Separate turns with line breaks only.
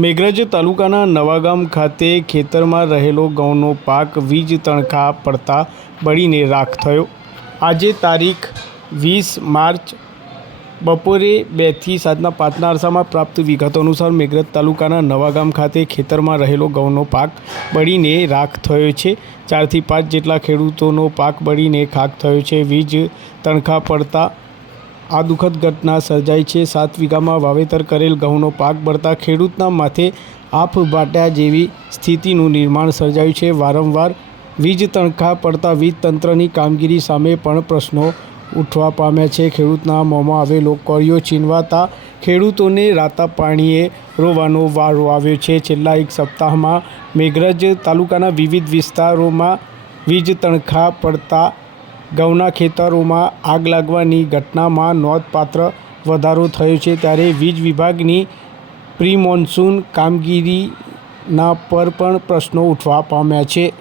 મેઘરજ તાલુકાના નવાગામ ખાતે ખેતરમાં રહેલો ઘઉંનો પાક વીજ તણખા પડતા બળીને રાખ થયો. આજે તારીખ વીસ માર્ચ બપોરે બેથી સાતના પાંચના અરસામાં પ્રાપ્ત વિગતો અનુસાર મેઘરજ તાલુકાના નવાગામ ખાતે ખેતરમાં રહેલો ઘઉંનો પાક બળીને રાખ થયો છે. ચારથી પાંચ જેટલા ખેડૂતોનો પાક બળીને ખાક થયો છે. વીજ તણખા પડતા આ દુઃખદ ઘટના સર્જાઈ છે. સાત વીઘામાં વાવેતર કરેલ ઘઉંનો પાક બળતા ખેડૂતના માથે આફ બાટ્યા જેવી સ્થિતિનું નિર્માણ સર્જાયું છે. વારંવાર વીજ તણખા પડતા વીજ તંત્રની કામગીરી સામે પણ પ્રશ્નો ઉઠવા પામ્યા છે. ખેડૂતના મોંમાં આવેલો કોળિયો છીનવાતા ખેડૂતોને રાતા પાણીએ રોવાનો વારો આવ્યો છે. છેલ્લા એક સપ્તાહમાં મેઘરજ તાલુકાના વિવિધ વિસ્તારોમાં વીજ તણખા પડતા ઘઉંના ખેતરોમાં આગ લાગવાની ઘટનામાં નોંધપાત્ર વધારો થયો છે. ત્યારે વીજ વિભાગની પ્રી મોન્સૂન કામગીરીના પર પણ પ્રશ્નો ઉઠવા પામ્યા છે.